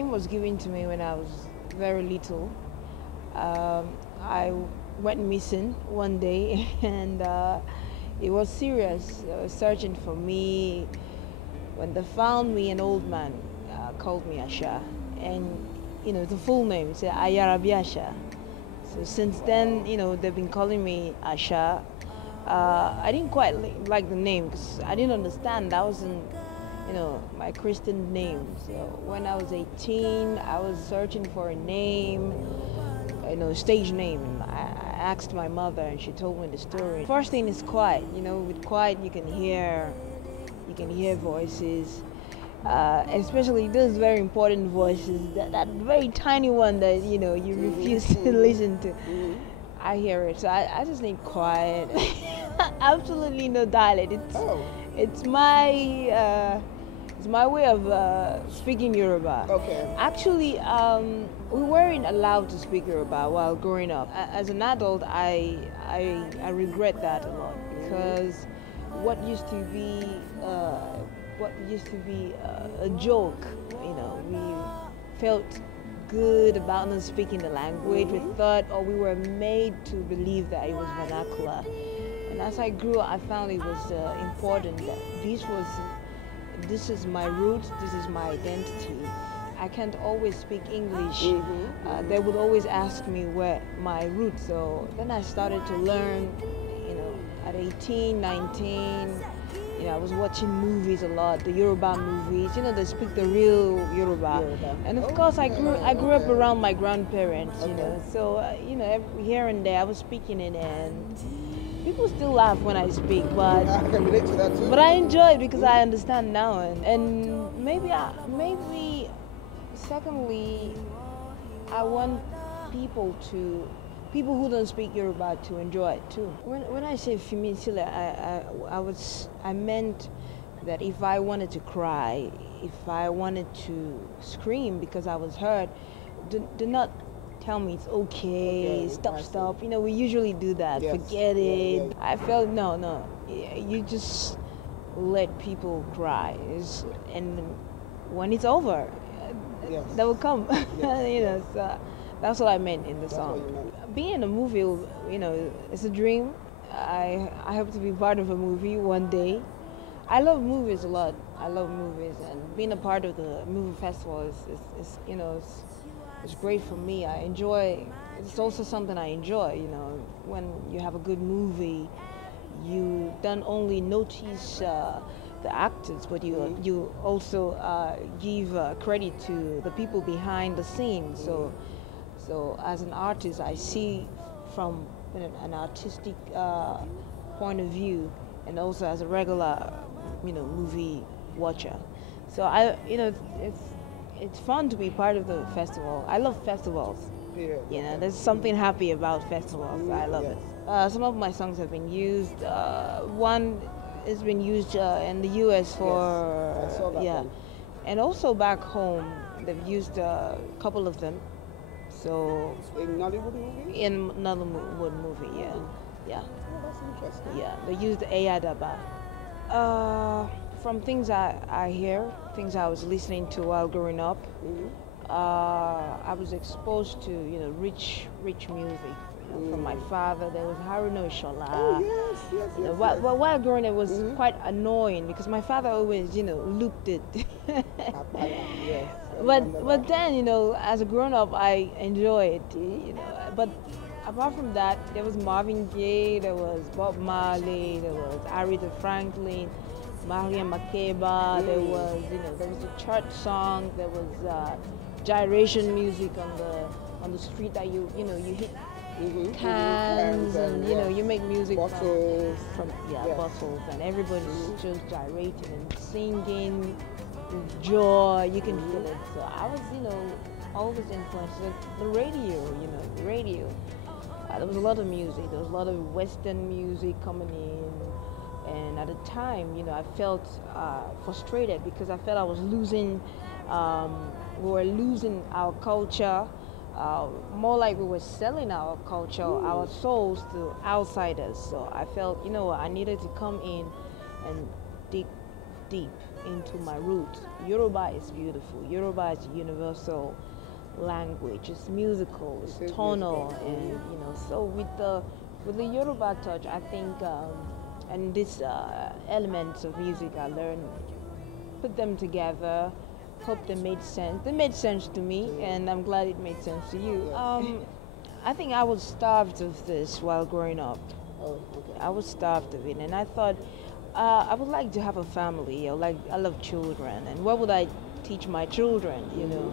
name was given to me when I was very little. I went missing one day, and it was serious. They were searching for me. When they found me, an old man called me Asha, and the full name is Ayarabi Asha. So since then, they've been calling me Asha. I didn't quite like the name because I didn't understand. That wasn't, my Christian name. So when I was 18, I was searching for a name, stage name. And I asked my mother, and she told me the story. First thing is quiet. With quiet you can hear voices, especially those very important voices. That very tiny one that you refuse to listen to. I hear it, so I just need quiet. Absolutely no dialect. It's my way of speaking Yoruba. Okay. Actually, we weren't allowed to speak Yoruba while growing up. As an adult, I regret that a lot, because what used to be a joke, we felt good about not speaking the language. We thought, or we were made to believe that it was vernacular. And as I grew up, I found it was important that this is my roots, this is my identity. I can't always speak English. They would always ask me where my roots. So then I started to learn, at 18, 19, I was watching movies a lot, the Yoruba movies. They speak the real Yoruba. And of course, I grew up around my grandparents. So every here and there I was speaking it, and people still laugh when I speak, but I can relate to that too. But I enjoy it because I understand now, and maybe secondly, I want people who don't speak Yoruba to enjoy it too. When I say Fimisile, I meant that if I wanted to cry, if I wanted to scream because I was hurt, do not tell me it's okay, stop. We usually do that. Yes. Forget it. Yeah. I felt no. You just let people cry, and when it's over, they will come. Yes. So that's what I meant in the song. Being in a movie, it's a dream. I hope to be part of a movie one day. I love movies a lot. I love movies, and being a part of the movie festival is it's great for me. I enjoy. It's also something I enjoy. When you have a good movie, you don't only notice the actors, but you also give credit to the people behind the scenes. So as an artist, I see from an artistic point of view, and also as a regular, movie watcher. So it's fun to be part of the festival. I love festivals. There's something happy about festivals. I love it. Some of my songs have been used. One has been used in the U.S. for I saw that one. And also back home they've used a couple of them. So In Nollywood movie? in another movie, yeah. Oh, that's interesting. Yeah, they used Ayadaba. From things I hear, things I was listening to while growing up, I was exposed to rich music. From my father, there was Haruna Shola. Oh, yes. While growing up, it was quite annoying because my father always looped it. Yes. But then as a grown up, I enjoy it. But apart from that, there was Marvin Gaye, there was Bob Marley, there was Aretha Franklin, Maria Makeba. There was a church song. There was gyration music on the street that you hit cans and you make music bottles from bottles, and everybody's just gyrating and singing with joy. You can feel it. So I was always influenced with the radio. There was a lot of music. There was a lot of Western music coming in, and at the time, I felt frustrated because I felt I was losing. We were losing our culture. More like we were selling our culture, our souls to outsiders. So I felt, I needed to come in and dig deep into my roots. Yoruba is beautiful. Yoruba is a universal language. It's musical, it's tonal, and you know. So with the Yoruba touch, I think, and these elements of music I learned, put them together. Hope they made sense. They made sense to me, and I'm glad it made sense to you. I think I was starved of this while growing up. Oh, okay. I was starved of it, and I thought I would like to have a family. I love children, and what would I teach my children? You know,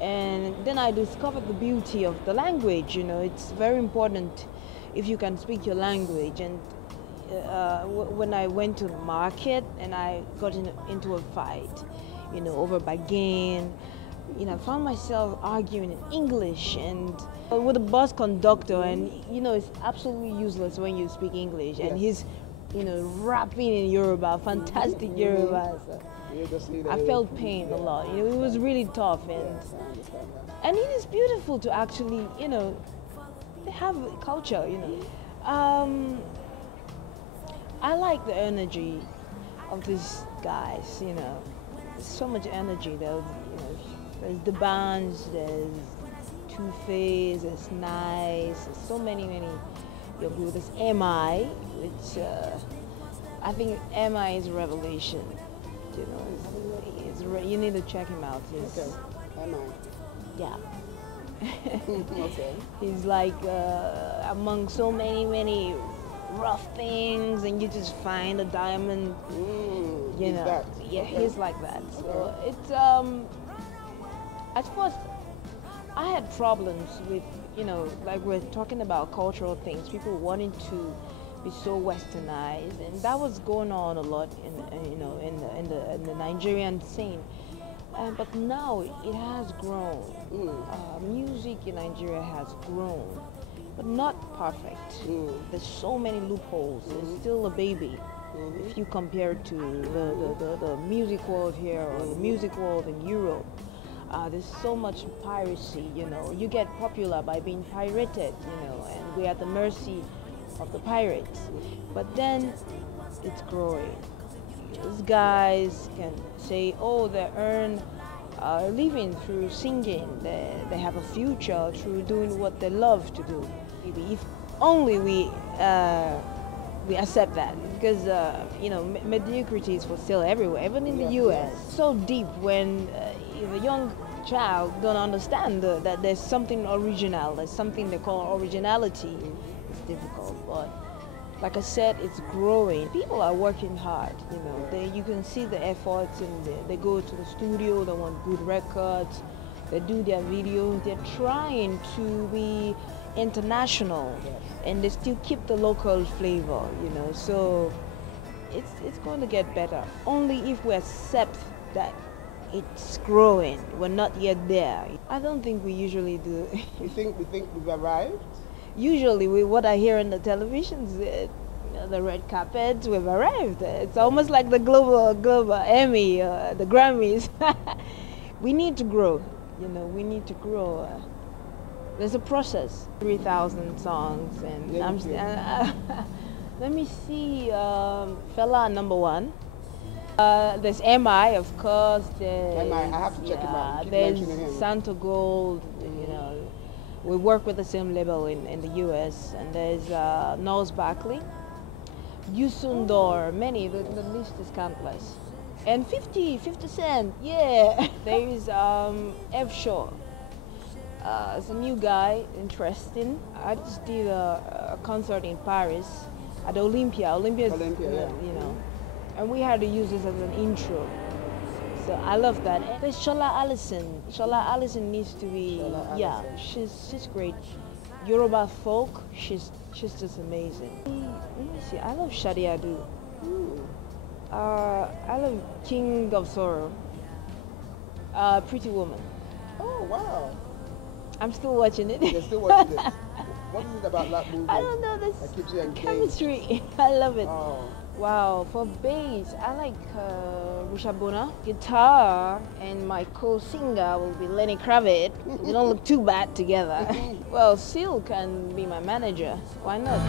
and then I discovered the beauty of the language. You know, it's very important if you can speak your language. And when I went to the market and I got into a fight, you know, over bargain, you know, I found myself arguing in English and with a bus conductor, and you know, it's absolutely useless when you speak English, and he's, you know, rapping in Yoruba, fantastic Yoruba. So I felt pain a lot. You know, it was really tough, and it is beautiful to actually, you know, they have culture. You know, I like the energy of these guys. You know, there's so much energy there. You know, there's the bands, there's Two-Face, there's Nice, there's so many. There's MI, which I think MI is a revelation. You know, you need to check him out. Okay, MI. Yeah. Okay. He's like among so many rough things, and you just find a diamond. You know, that. yeah, Okay. he's like that. So it's at first I had problems with, you know, like we're talking about cultural things, people wanting to be so westernized, and that was going on a lot in, you know, in the Nigerian scene. But now it has grown. Music in Nigeria has grown, but not perfect. There's so many loopholes. It's still a baby if you compare it to the music world here or the music world in Europe. There's so much piracy, you know. You get popular by being pirated, you know, and we're at the mercy of the pirates. But then it's growing. These guys can say, oh, they earn a living through singing. They have a future through doing what they love to do. Maybe if only we accept that, because you know, mediocrity is for sale everywhere, even in the U.S. So deep when if a young child don't understand that there's something original, there's something they call originality. It's difficult, but like I said, it's growing. People are working hard, you know. You can see the efforts, and they go to the studio, they want good records, they do their videos, they're trying to be international, and they still keep the local flavor, you know. So it's going to get better only if we accept that it's growing. We're not yet there. I don't think we usually do. We think we've arrived? Usually, what I hear on the televisions, you know, the red carpet, we've arrived. It's almost like the global Emmy, the Grammys. We need to grow. You know, we need to grow. There's a process. 3,000 songs, and let me see. Fella #1. There's MI, of course. There's, MI, I have to check him out. Keep there's mentioning him. Santo Gold. You know, we work with the same label in the U.S. And there's Knowles Barkley, Yusundor, many. The list is countless. And 50 Cent, yeah. There is F. Shaw. It's a new guy, interesting. I just did a concert in Paris at Olympia. Olympia, yeah. You know, and we had to use this as an intro. So I love that. And there's Shola Allison. Shola Allison needs to be, yeah, she's great. Yoruba folk, she's just amazing. Let me see. I love Shadi Adu. I love King of Sorrow. Pretty Woman. Oh wow! I'm still watching it. You're still watching it. What is it about that movie? I don't know, that keeps you this engaged? chemistry. I love it. Oh. Wow, for bass, I like Rishabona. Guitar, and my co-singer will be Lenny Kravitz. We don't look too bad together. Well, Seal can be my manager. Why not?